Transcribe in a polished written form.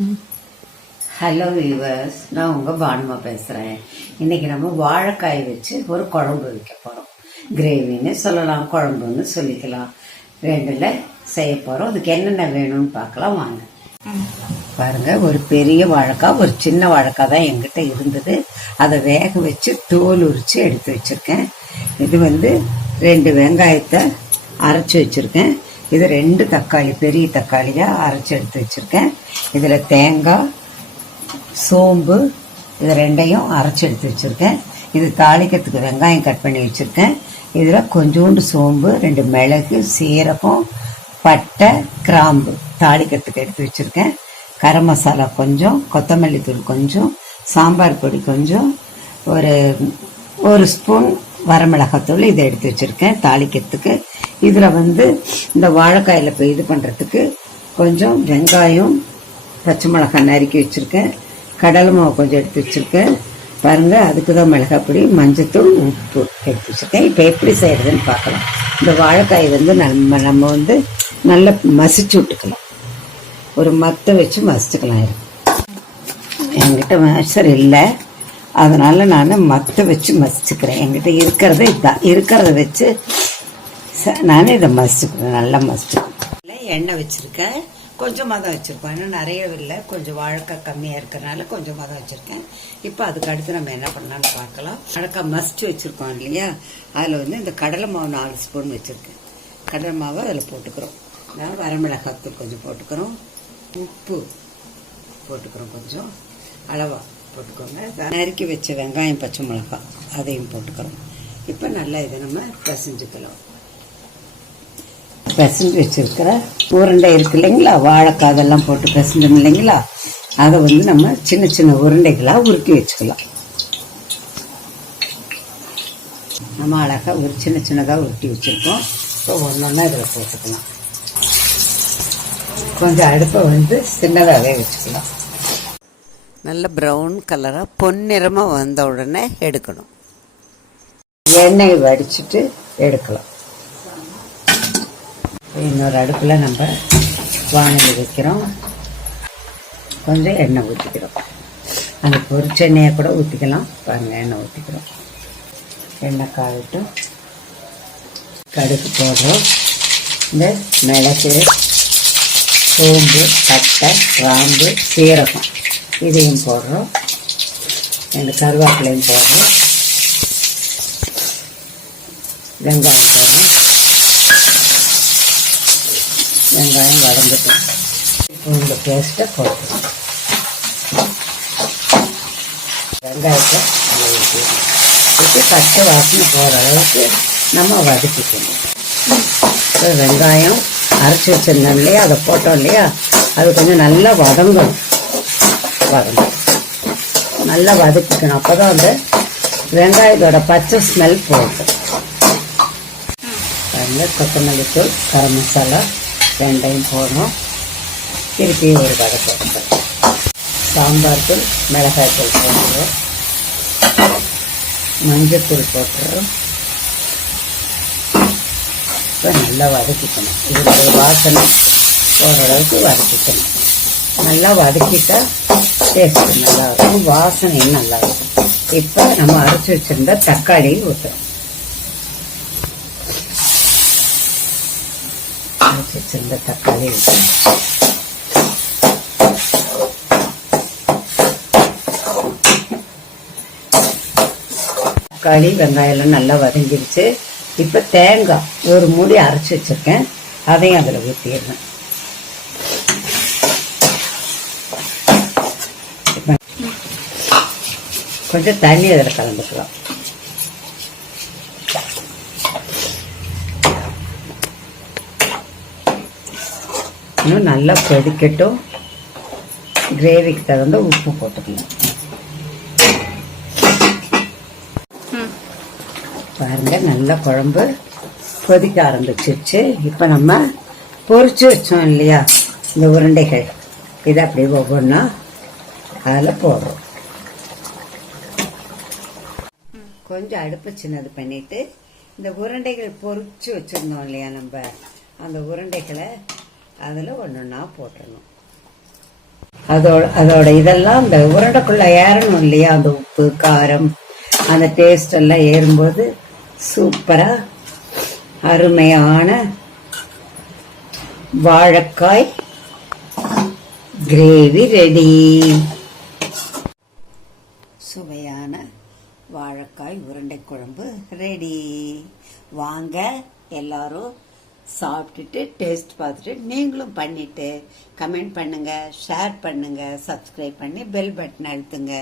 Hello viewers, நான் உங்க பானுமா பேசுறேன். இன்னைக்கு நம்ம வாழைக்காய் வச்சு ஒரு குழம்பு வைக்க போறோம். கிரேவின்னு சொல்லலாம், குழம்புன்னு சொல்லிக்கலாம். ரெண்டுல செய்ய போறோம். அதுக்கு என்னென்ன வேணும்னு பார்க்கலாம் வாங்க. பாருங்க, ஒரு பெரிய வாழைக்காய், ஒரு சின்ன வாழைக்காய் தான் எங்கிட்ட இருந்தது. அதை வேக வச்சு தோல் உரிச்சு எடுத்து வச்சிருக்கேன். இது 2 வெங்காயத்தை அரைச்சி வச்சிருக்கேன். இது 2 தக்காளி, பெரிய தக்காளியா அரைச்சி எடுத்து வச்சிருக்கேன். இதுல தேங்காய், சோம்பு, இது 2ஐயும் அரைச்சி எடுத்து வச்சிருக்கேன். இது தாளிக்கிறதுக்கு வெங்காயம் கட் பண்ணி வச்சிருக்கேன். இதுல கொஞ்சோண்டு சோம்பு, 2 மிளகு, சீரகம், பட்டை, கிராம்பு தாளிக்கிறதுக்கு எடுத்து வச்சிருக்கேன். கரம் மசாலா கொஞ்சம், கொத்தமல்லி தூள் கொஞ்சம், சாம்பார் பொடி கொஞ்சம், ஒரு ஸ்பூன் வரமிளகாத்தூள் இதை எடுத்து வச்சிருக்கேன் தாளிக்கிறதுக்கு. இதுல இந்த வாழைக்காயில இப்போ இது பண்றதுக்கு கொஞ்சம் வெங்காயம், பச்சை மிளகாய் நறுக்கி வச்சிருக்கேன். கடலை மாவு கொஞ்சம் எடுத்து வச்சிருக்கேன். பாருங்க, அதுக்கு தான் மிளகாய் பொடி, மஞ்சத்தூள், உப்பு எடுத்து வச்சிருக்கேன். இப்போ எப்படி செய்யறதுன்னு பார்க்கலாம். இந்த வாழைக்காய் நம்ம நல்லா மசிச்சு விட்டுக்கலாம். ஒரு மத்தை வச்சு மசிச்சுக்கலாம். என்கிட்ட மேஷர் இல்லை, அதனால நான் மத்தை வச்சு மசிச்சுக்கிறேன். என்கிட்ட இருக்கிறத இதுதான், இருக்கிறத வச்சு நான் இதை மசிச்சுக்கிறேன். நல்லா மசிச்சுக்கிறேன். எண்ணெய் வச்சிருக்கேன், கொஞ்சமாக தான் வச்சிருக்கோம். இன்னும் நிறைய இல்லை, கொஞ்சம் வாழைக்காய் கம்மியாக இருக்கிறனால கொஞ்சமாக தான் வச்சிருக்கேன். இப்போ அதுக்கு அடுத்து நம்ம என்ன பண்ணலாம்னு பார்க்கலாம். வாழைக்காய் மசிச்சு வச்சிருக்கோம் இல்லையா, அதில் இந்த கடலை மாவு 4 ஸ்பூன் வச்சிருக்கேன். கடலை மாவை அதில் போட்டுக்கிறோம். வரமிளகாத்தூள் கொஞ்சம் போட்டுக்கிறோம். உப்பு போட்டுக்கிறோம், கொஞ்சம் அளவா போட்டுக்கோங்க. நறுக்கி வச்ச வெங்காயம், பச்சை மிளகாய் அதையும் போட்டுக்கிறோம். இப்போ நல்லா இதை நம்ம பிசைஞ்சுக்கலாம். பிசைஞ்சு வச்சிருக்கிற உருண்டை இருக்கு இல்லைங்களா, வாழைக்காய் அதெல்லாம் போட்டு பிசைஞ்சோம் இல்லைங்களா, அதை நம்ம சின்ன சின்ன உருண்டைகளாக உருட்டி வச்சுக்கலாம். நம்ம அழகாக ஒரு சின்ன சின்னதாக உருட்டி வச்சுருக்கோம். இப்போ ஒன்றொன்னா இதில் போட்டுக்கலாம். கொஞ்சம் அடுப்பை சின்னதாகவே வச்சுக்கலாம். நல்ல ப்ரௌன் கலராக பொன்னிறமாக வந்த உடனே எடுக்கணும். எண்ணெய் வடிச்சிட்டு எடுக்கலாம். இன்னொரு அடுப்பில் நம்ம வானல் வைக்கிறோம். கொஞ்சம் எண்ணெய் ஊற்றிக்கிறோம். அந்த பொரிச்ச எண்ணெயை கூட ஊற்றிக்கலாம். பாருங்கள், எண்ணெய் ஊற்றிக்கிறோம். எண்ணெய் காவிட்டும் கடுகு போடுறோம். இந்த மிளகு, சோம்பு, பட்டை, கிராம்பு, சீரகம் இதையும் போடுறோம். இந்த கருவேப்பிலையும் போடுறோம். வெங்காயம் போடுறோம். வெங்காயம் வதங்கட்டும். இந்த பேஸ்ட்டை போடுறோம். வெங்காயத்தை ஊற்றி பச்சை வாசனை போகிற அளவுக்கு நம்ம வதக்கிக்கணும். வெங்காயம் அரைச்சி வச்சிருந்தோம் இல்லையா, அதை போட்டோம் இல்லையா, அது கொஞ்சம் நல்லா வதங்கணும். நல்லா வதக்கிக்கணும். அப்போதான் வெங்காயத்தோட பச்சை ஸ்மெல் போகும். கொத்தமல்லி தூள், கரம் மசாலா 2ஐயும் போடணும். திருப்பி ஒரு வடை போட்டுக்கிறோம். சாம்பார் தூள், மிளகாய் தூள் போட்டுக்கிறோம். மஞ்சத்தூள் போட்டுறோம். இப்போ நல்லா வதக்கிக்கணும். இதுக்கு வாசனை ஓரளவுக்கு வதக்கிக்கணும். நல்லா வதக்கிட்டா டேஸ்ட் நல்லா இருக்கும், வாசனையும் நல்லா இருக்கும். இப்போ நம்ம அரைச்சி வச்சிருந்த தக்காளி ஊற்றுறோம். அரைச்சி வச்சிருந்த தக்காளி ஊற்றுறோம். தக்காளி, வெங்காயம் எல்லாம் நல்லா வதங்கிருச்சு. இப்போ தேங்காய் ஒரு மூடி அரைச்சி வச்சிருக்கேன், அதையும் அதில் ஊற்றிடுறேன். கொஞ்சம் தண்ணி அதில் கலந்துக்கலாம். இன்னும் நல்லா கொதிக்கட்டும். கிரேவிக்கு தகுந்த உப்பு போட்டுக்கலாம். பாருங்க, நல்ல குழம்பு கொதிக்க ஆரம்பிச்சிருச்சு. இப்போ நம்ம பொரிச்சு வச்சோம் இல்லையா இந்த உருண்டைகள், இதை அப்படியே ஒவ்வொன்றா அதில் போடுறோம். கொஞ்சம் அடுப்பு சின்னது பண்ணிட்டு இந்த உருண்டைகள் பொரிச்சு வச்சிருந்தோம் இல்லையா நம்ம, அந்த உருண்டைகளை அதில் ஒன்றொன்னா போட்டுடணும். அதோட இதெல்லாம் அந்த உருண்டைக்குள்ள ஏறணும் இல்லையா, அந்த உப்பு காரம் அந்த டேஸ்ட் எல்லாம் ஏறும்போது சூப்பரா அருமையான வாழைக்காய் கிரேவி ரெடி. சுவையான வாழைக்காய் உருண்டை குழம்பு ரெடி. வாங்க எல்லாரும் சாப்பிட்டுட்டு டேஸ்ட் பார்த்துட்டு நீங்களும் பண்ணிட்டு கமெண்ட் பண்ணுங்க, ஷேர் பண்ணுங்க, சப்ஸ்கிரைப் பண்ணி பெல் பட்டன் அழுத்துங்க.